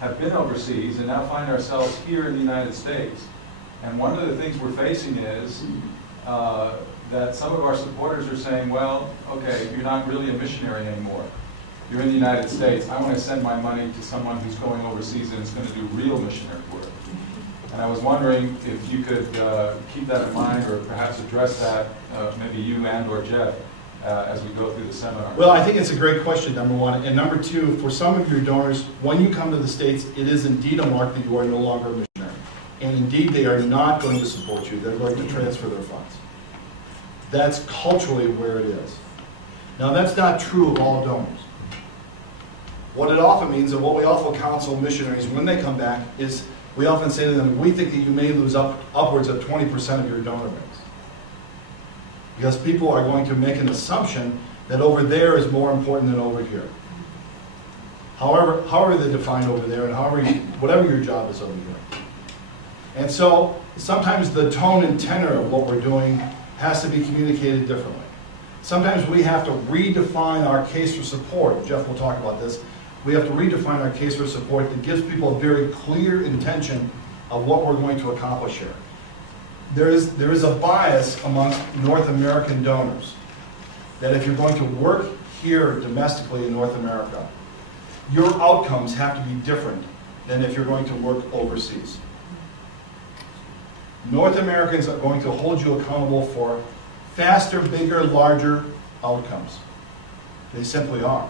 have been overseas and now find ourselves here in the United States. And one of the things we're facing is that some of our supporters are saying, well, okay, you're not really a missionary anymore. You're in the United States. I want to send my money to someone who's going overseas and is going to do real missionary work. And I was wondering if you could keep that in mind or perhaps address that, maybe you and or Jeff, as we go through the seminar. Well, I think it's a great question, number one. And number two, for some of your donors, when you come to the States, it is indeed a mark that you are no longer a missionary. And indeed, they are not going to support you. They're going to transfer their funds. That's culturally where it is. Now, that's not true of all donors. What it often means, and what we often counsel missionaries when they come back, is we often say to them, we think that you may lose upwards of 20% of your donor base. Because people are going to make an assumption that over there is more important than over here. However they define over there, and whatever your job is over here. And so, sometimes the tone and tenor of what we're doing has to be communicated differently. Sometimes we have to redefine our case for support. Jeff will talk about this. We have to redefine our case for support that gives people a very clear intention of what we're going to accomplish here. There is a bias amongst North American donors that if you're going to work here domestically in North America, your outcomes have to be different than if you're going to work overseas. North Americans are going to hold you accountable for faster, bigger, larger outcomes. They simply are.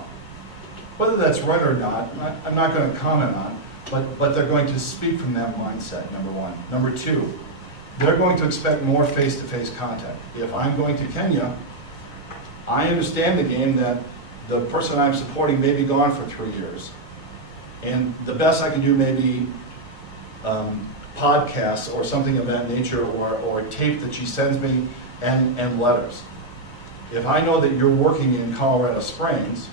Whether that's right or not, I'm not going to comment on, but they're going to speak from that mindset, number one. Number two, they're going to expect more face-to-face contact. If I'm going to Kenya, I understand the game that the person I'm supporting may be gone for 3 years. And the best I can do may be podcasts or something of that nature, or tape that she sends me, and letters. If I know that you're working in Colorado Springs,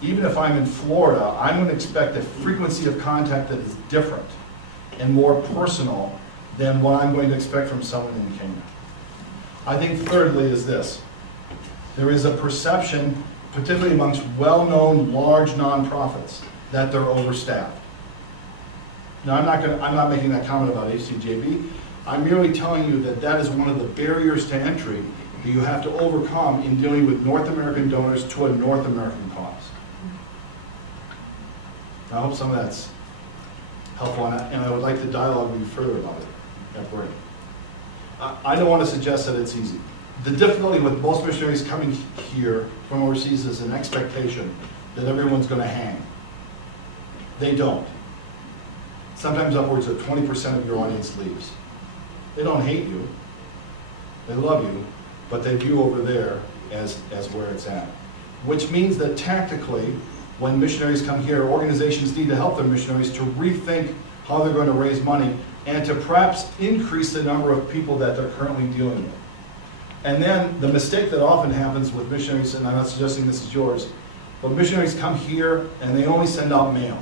even if I'm in Florida, I'm going to expect a frequency of contact that is different and more personal than what I'm going to expect from someone in Kenya. I think thirdly is this. There is a perception, particularly amongst well-known large nonprofits, that they're overstaffed. Now, I'm not making that comment about HCJB. I'm merely telling you that that is one of the barriers to entry that you have to overcome in dealing with North American donors to a North American cause. I hope some of that's helpful, and I would like to dialogue with you further about it at break. I don't want to suggest that it's easy. The difficulty with most missionaries coming here from overseas is an expectation that everyone's going to hang. They don't. Sometimes upwards of 20% of your audience leaves. They don't hate you. They love you, but they view over there as where it's at. Which means that tactically, when missionaries come here, organizations need to help their missionaries to rethink how they're going to raise money and to perhaps increase the number of people that they're currently dealing with. And then the mistake that often happens with missionaries, and I'm not suggesting this is yours, but missionaries come here and they only send out mail.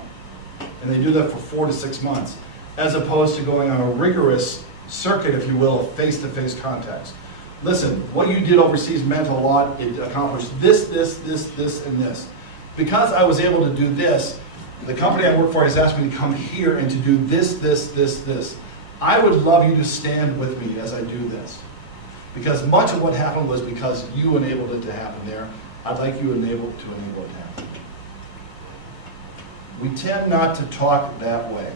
And they do that for 4 to 6 months, as opposed to going on a rigorous circuit, if you will, of face-to-face contacts. Listen, what you did overseas meant a lot. It accomplished this, and this. Because I was able to do this, the company I work for has asked me to come here and to do this. I would love you to stand with me as I do this. Because much of what happened was because you enabled it to happen there. I'd like you to enable it to happen. We tend not to talk that way.